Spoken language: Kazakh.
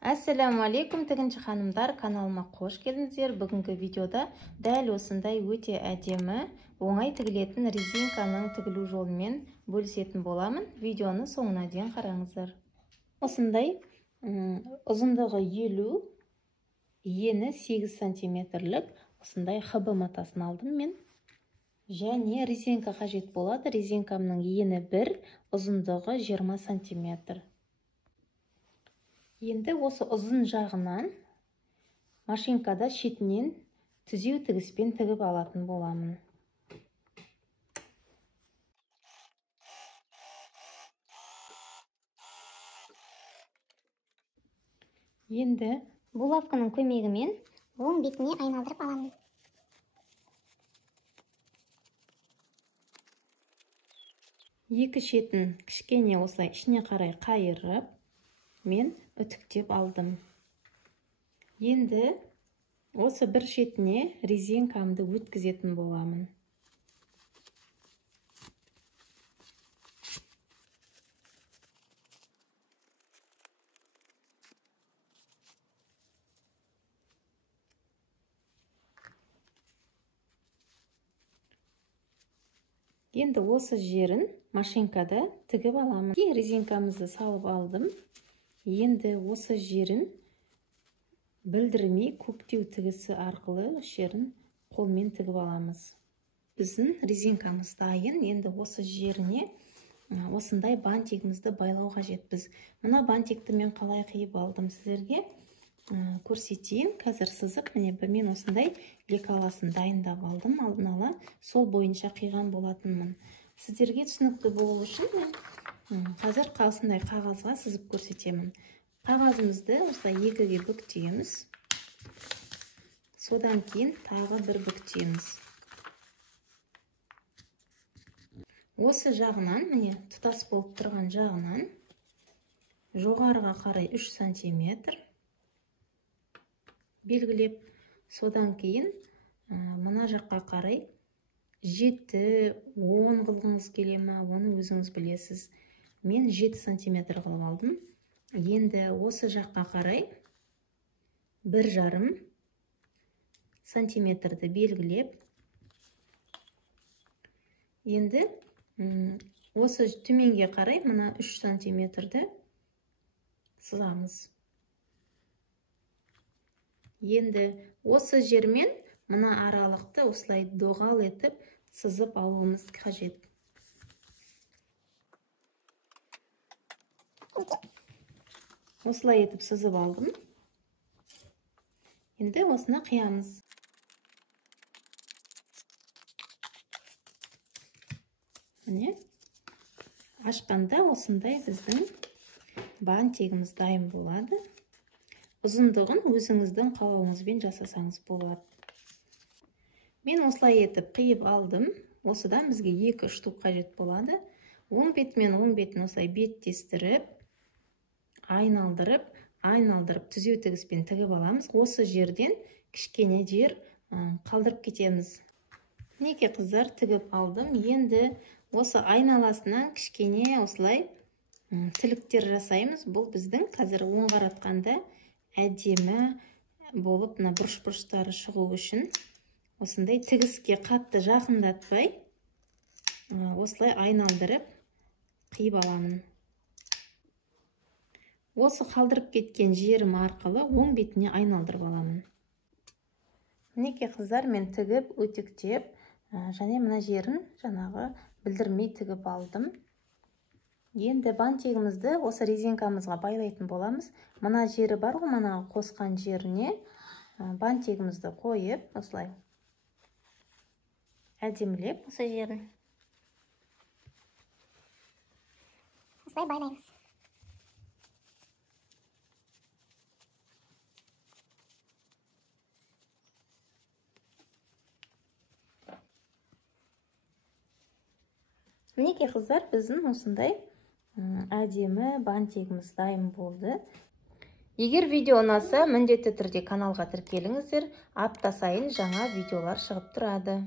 Ассаламу алейкум тігінші ханымдар, каналыма қош келдіңіздер. Бүгінгі видеода дәл осындай өте әдемі, оңай тігілетін резинканың тігілу жолымен бөлісетін боламын. Видеоны соңына дейін қараңыздар. Осындай ұзындығы 50, ені 8 сантиметрлік осындай хб матасын алдым мен. Және резинка қажет болады. Резинкамның ені 1, ұзындығы 20 сантиметр. Енді осы ұзын жағынан машинкада шетінен түзеу тігіспен тігіп алатын боламын. Енді булавканың көмегімен оң бетіне айналдырып аламын. Екі шетін кішкене осылай ішіне қарай қайырып, мен үтіктеп алдым. Енді осы бір шетіне резинкамды өткізетін боламын. Енді осы жерін машинкада тігіп аламын. Резинкамызды салып алдым. Енді осы жерін білдірмей көктеу тігісі арқылы жерін қолмен тігіп аламыз. Біздің резинкамыз дайын. Енді осы жеріне осындай бантигімізді байлау қажетпіз. Мына бантикті мен қалай қиып алдым сіздерге көрсетейін. Қазір сызып, мен осындай лекаласын дайындап алдым. Алдын ала сол бойынша қиған болатынмын. Сіздерге түсінікті болу үшін қазір осындай қағазға сызып көрсетемін. Қағазымызды осылай екіге бүктейміз. Содан кейін тағы бір бүктейміз. Осы жағынан, тұтас болып тұрған жағынан жоғарыға қарай 3 сантиметр белгілеп, содан кейін мына жаққа қарай 7-10 қылғыңыз келе ме, оны өзіңіз білесіз. Мен 7 сантиметр қылып алдым. Енді осы жаққа қарай 1,5 сантиметрді белгілеп, енді осы төменге қарай мына 3 сантиметрді сызамыз. Енді осы жермен мына аралықты осылай доғал етіп сызып алуымыз қажет. Осылай етіп сызып алдым. Енді осыны қиямыз. Ашқанда осындай біздің бантигіміз дайын болады. Ұзындығын өзіңіздің қалауыңызбен жасасаңыз болады. Мен осылай етіп қиып алдым. Осыдан бізге 2 штук қажет болады. Оң бетімен оң бетін осылай беттестіріп, айналдырып, түзеу тігіспен тігіп аламыз. Осы жерден кішкене жер қалдырып кетеміз. Мінекей қыздар, тігіп алдым. Енді осы айналасынан кішкене осылай тіліктер жасаймыз. Бұл біздің қазір оң қаратқанда әдемі болып, бұрыш-бұрыштары шығу үшін осындай тігіске қатты жақындатпай, осылай айналдырып қиып аламын. Осы қалдырып кеткен жерім арқылы оң бетіне айналдырып аламын. Мінекей қыздар, мен тігіп, өтіктеп, және мына жерін жаңағы білдірмей тігіп алдым. Енді бантигімізді осы резинкамызға байлайтын боламыз. Мына жері бар ғой, мына қосқан жеріне бантигімізді қойып, осылай әдемілеп, осы жерін осылай байлаймыз. Мінекей қыздар, біздің осындай әдемі бантигіміз дайын болды. Егер видео ұнаса, міндетті түрде каналға тіркеліңіздер. Апта сайын жаңа видеолар шығып тұрады.